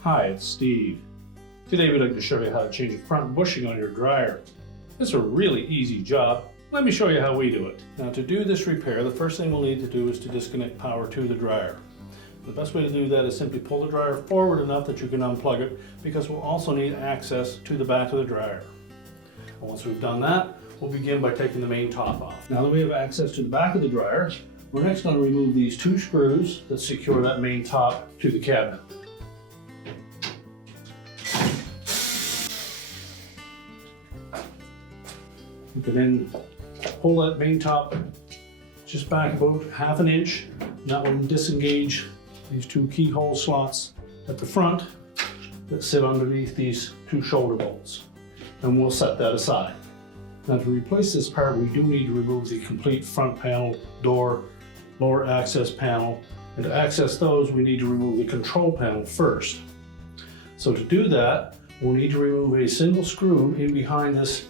Hi, it's Steve. Today we'd like to show you how to change the front bushing on your dryer. It's a really easy job. Let me show you how we do it. Now, to do this repair, the first thing we'll need to do is to disconnect power to the dryer. The best way to do that is simply pull the dryer forward enough that you can unplug it, because we'll also need access to the back of the dryer. And once we've done that, we'll begin by taking the main top off. Now that we have access to the back of the dryer, we're next going to remove these two screws that secure that main top to the cabinet. You can then pull that main top just back about ½ inch. That will disengage these two keyhole slots at the front that sit underneath these two shoulder bolts. And we'll set that aside. Now, to replace this part, we do need to remove the complete front panel, door, lower access panel. And to access those, we need to remove the control panel first. So to do that, we'll need to remove a single screw in behind this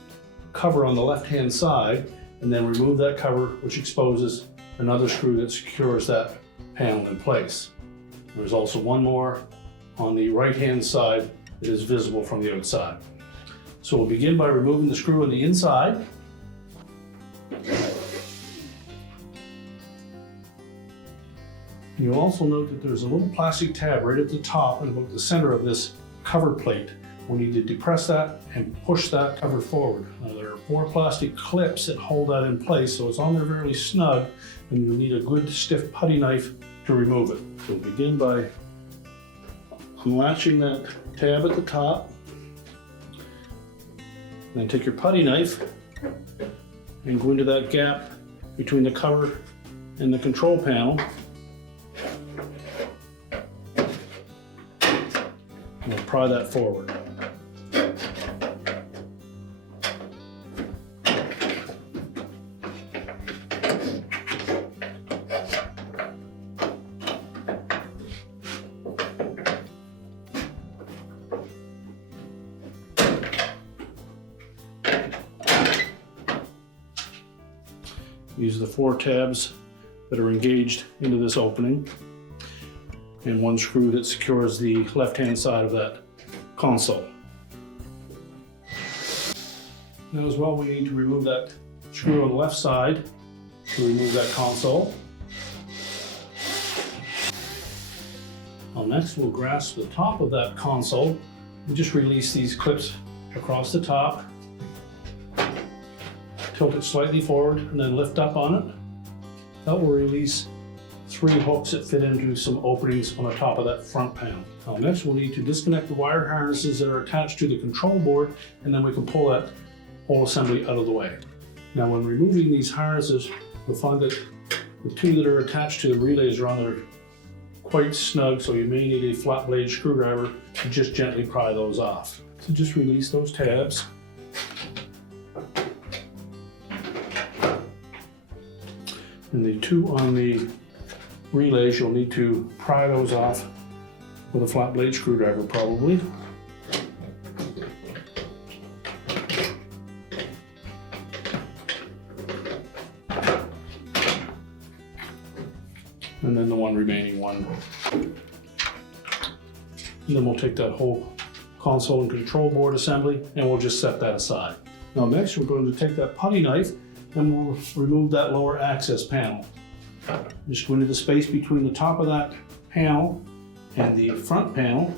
cover on the left-hand side, and then remove that cover, which exposes another screw that secures that panel in place. There's also one more on the right-hand side that is visible from the outside. So we'll begin by removing the screw on the inside. You'll also note that there's a little plastic tab right at the top and about the center of this cover plate. We need to depress that and push that cover forward. Now, there are 4 plastic clips that hold that in place, so it's on there fairly snug, and you'll need a good stiff putty knife to remove it. So begin by unlatching that tab at the top. Then take your putty knife and go into that gap between the cover and the control panel. And we'll pry that forward. These are the 4 tabs that are engaged into this opening, and one screw that secures the left-hand side of that console. Now as well, we need to remove that screw on the left side to remove that console. Now next, we'll grasp the top of that console and just release these clips across the top. Tilt it slightly forward and then lift up on it. That will release 3 hooks that fit into some openings on the top of that front panel. Now next, we'll need to disconnect the wire harnesses that are attached to the control board, and then we can pull that whole assembly out of the way. Now, when removing these harnesses, you'll find that the 2 that are attached to the relays are on there quite snug, so you may need a flatblade screwdriver to just gently pry those off. So just release those tabs. And the 2 on the relays, you'll need to pry those off with a flatblade screwdriver probably. And then the remaining one. And then we'll take that whole console and control board assembly and we'll just set that aside. Now next, we're going to take that putty knife and we'll remove that lower access panel. Just go into the space between the top of that panel and the front panel.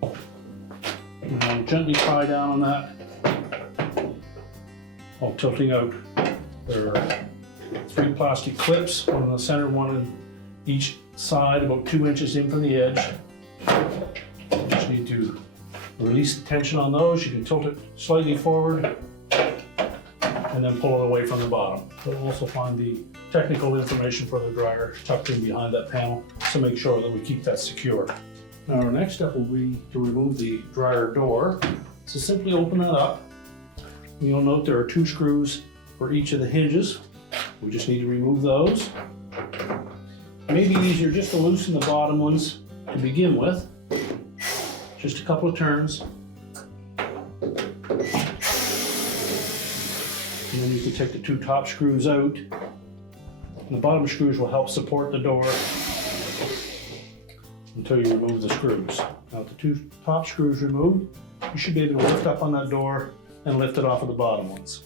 And I'll gently pry down on that while tilting out. There are 3 plastic clips, one in the center, one on each side, about 2 inches in from the edge. You just need to release the tension on those. You can tilt it slightly forward and then pull it away from the bottom. You'll also find the technical information for the dryer tucked in behind that panel, so make sure that we keep that secure. Now our next step will be to remove the dryer door. So simply open that up. You'll note there are 2 screws for each of the hinges. We just need to remove those. It may be easier just to loosen the bottom ones to begin with. Just a couple of turns. And then you can take the 2 top screws out And the bottom screws will help support the door until you remove the screws. Now with the two top screws removed, you should be able to lift up on that door and lift it off of the bottom ones.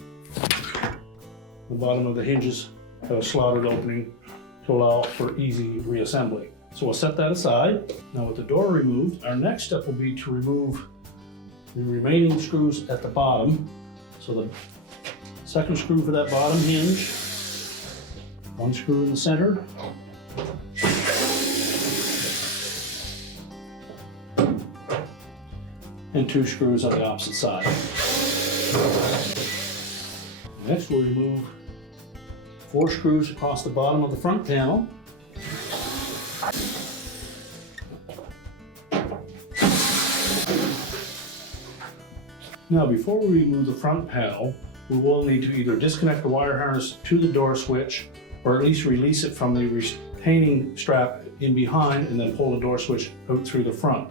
The bottom of the hinges have a slotted opening to allow for easy reassembly. So we'll set that aside. Now with the door removed, our next step will be to remove the remaining screws at the bottom. So the second screw for that bottom hinge, one screw in the center, and two screws on the opposite side. Next we'll remove 4 screws across the bottom of the front panel. Now before we remove the front panel, we will need to either disconnect the wire harness to the door switch or at least release it from the retaining strap in behind and then pull the door switch out through the front.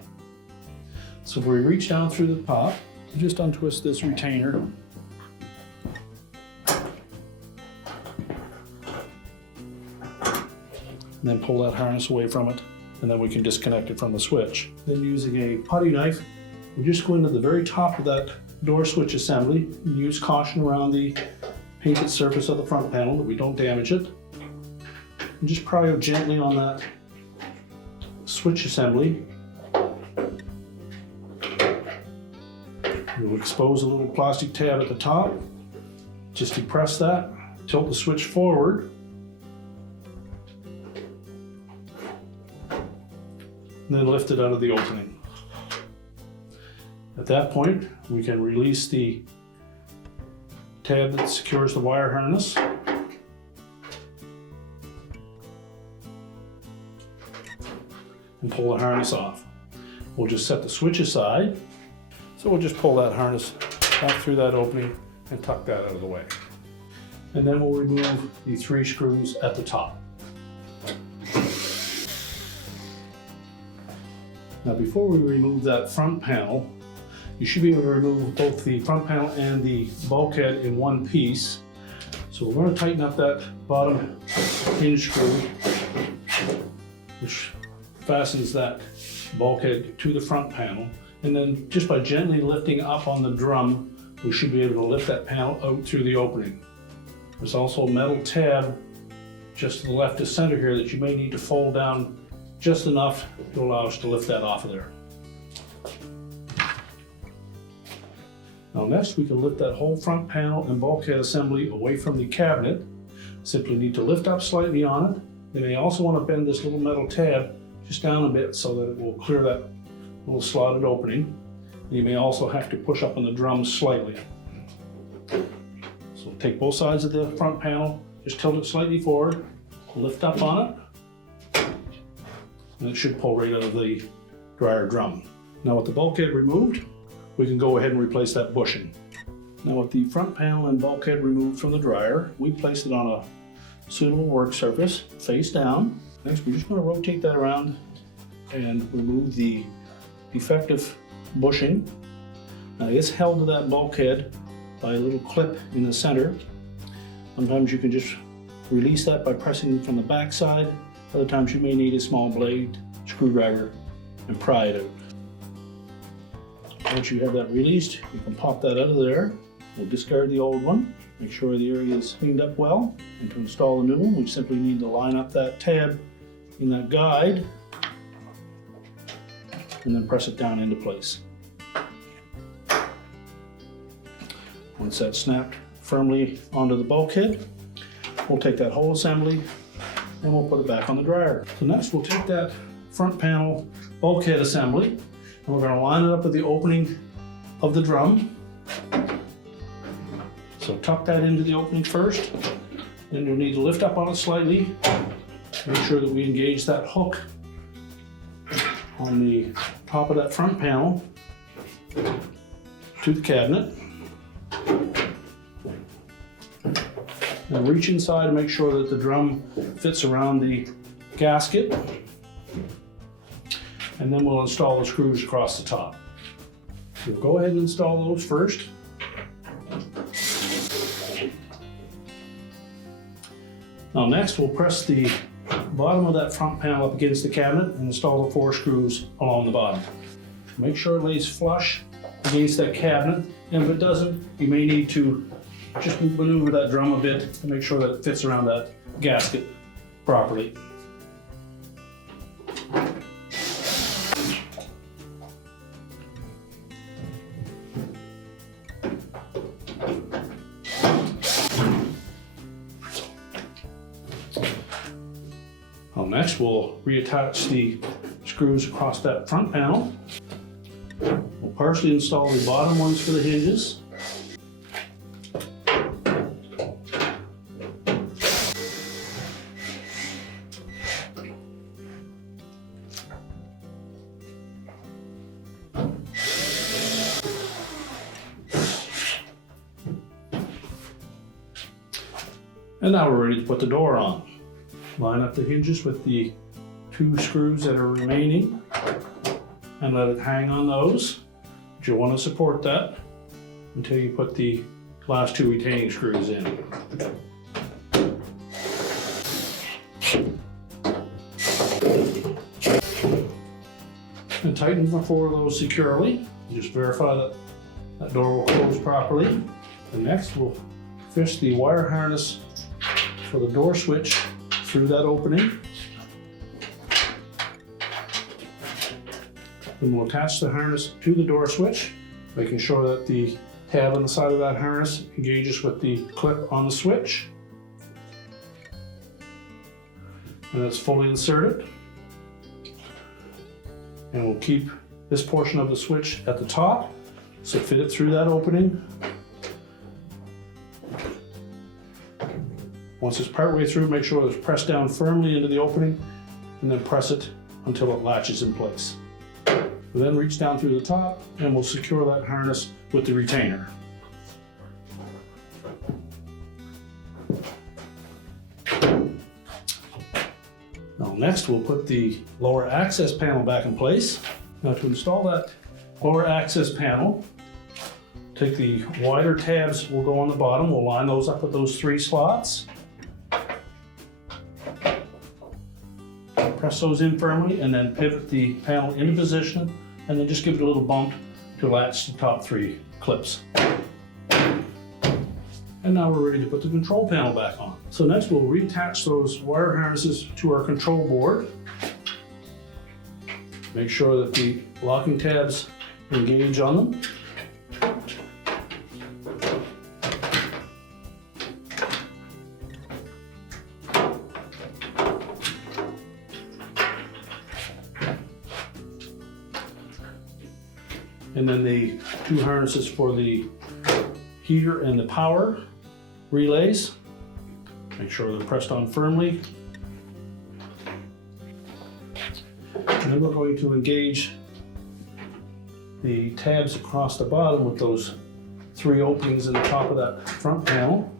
So if we reach down through the top, just untwist this retainer. And then pull that harness away from it, and then we can disconnect it from the switch. Then using a putty knife, we just go into the very top of that door switch assembly and use caution around the painted surface of the front panel that we don't damage it. And just pry out gently on that switch assembly. We'll expose a little plastic tab at the top. Just depress that, tilt the switch forward, and then lift it out of the opening. At that point, we can release the tab that secures the wire harness. And pull the harness off. We'll just set the switch aside. So we'll just pull that harness back through that opening and tuck that out of the way. And then we'll remove the 3 screws at the top. Now before we remove that front panel, you should be able to remove both the front panel and the bulkhead in one piece. So we're going to tighten up that bottom hinge screw, which fastens that bulkhead to the front panel. And then just by gently lifting up on the drum, we should be able to lift that panel out through the opening. There's also a metal tab just to the left of center here that you may need to fold down just enough to allow us to lift that off of there. Now next we can lift that whole front panel and bulkhead assembly away from the cabinet. Simply need to lift up slightly on it. You may also want to bend this little metal tab just down a bit so that it will clear that little slotted opening. You may also have to push up on the drum slightly. So take both sides of the front panel, just tilt it slightly forward, lift up on it, and it should pull right out of the dryer drum. Now with the bulkhead removed, we can go ahead and replace that bushing. Now with the front panel and bulkhead removed from the dryer, we placed it on a suitable work surface, face down. Next, we're just going to rotate that around and remove the defective bushing. Now it's held to that bulkhead by a little clip in the center. Sometimes you can just release that by pressing from the back side. Other times you may need a small blade, screwdriver, and pry it out. Once you have that released, you can pop that out of there. We'll discard the old one, make sure the area is cleaned up well. And to install a new one, we simply need to line up that tab in that guide and then press it down into place. Once that's snapped firmly onto the bulkhead, we'll take that whole assembly and we'll put it back on the dryer. So next we'll take that front panel bulkhead assembly and we're going to line it up with the opening of the drum. So tuck that into the opening first, then you'll need to lift up on it slightly, make sure that we engage that hook on the top of that front panel to the cabinet. Now reach inside and make sure that the drum fits around the gasket. And then we'll install the screws across the top. We'll go ahead and install those first. Now next we'll press the bottom of that front panel up against the cabinet and install the 4 screws along the bottom. Make sure it lays flush against that cabinet, and if it doesn't, you may need to just maneuver that drum a bit to make sure that it fits around that gasket properly. Next, we'll reattach the screws across that front panel. We'll partially install the bottom ones for the hinges. And now we're ready to put the door on. Line up the hinges with the 2 screws that are remaining and let it hang on those. But you'll want to support that until you put the last 2 retaining screws in. And tighten the 4 of those securely. Just verify that that door will close properly. And next we'll fish the wire harness for the door switch through that opening. Then we'll attach the harness to the door switch, making sure that the tab on the side of that harness engages with the clip on the switch. And that's fully inserted. And we'll keep this portion of the switch at the top, so fit it through that opening. Once it's partway through, make sure it's pressed down firmly into the opening and then press it until it latches in place. We'll then reach down through the top and we'll secure that harness with the retainer. Now next we'll put the lower access panel back in place. Now to install that lower access panel, take the wider tabs, will go on the bottom, we'll line those up with those 3 slots. Press those in firmly and then pivot the panel into position and then just give it a little bump to latch the top 3 clips. And now we're ready to put the control panel back on. So next we'll reattach those wire harnesses to our control board. Make sure that the locking tabs engage on them. And then the 2 harnesses for the heater and the power relays. Make sure they're pressed on firmly. And then we're going to engage the tabs across the bottom with those 3 openings in the top of that front panel.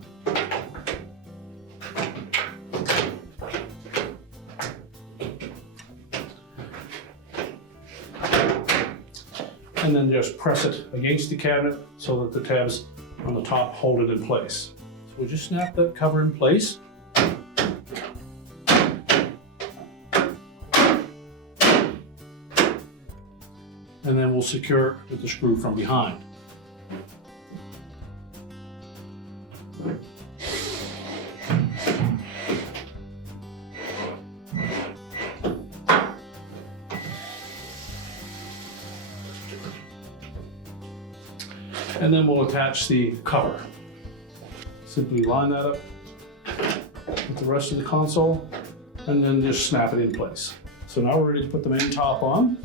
And then just press it against the cabinet so that the tabs on the top hold it in place. So we just snap that cover in place. And then we'll secure it with the screw from behind. And then we'll attach the cover. Simply line that up with the rest of the console and then just snap it in place. So now we're ready to put the main top on.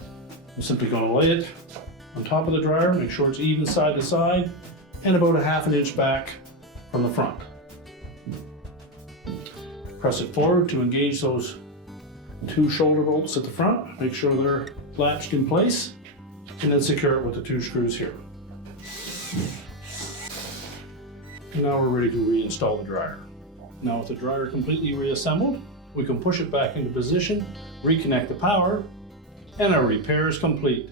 I'm simply going to lay it on top of the dryer, make sure it's even side to side and about a ½ inch back from the front. Press it forward to engage those 2 shoulder bolts at the front, make sure they're latched in place, and then secure it with the 2 screws here. And now we're ready to reinstall the dryer. Now with the dryer completely reassembled, we can push it back into position, reconnect the power, and our repair is complete.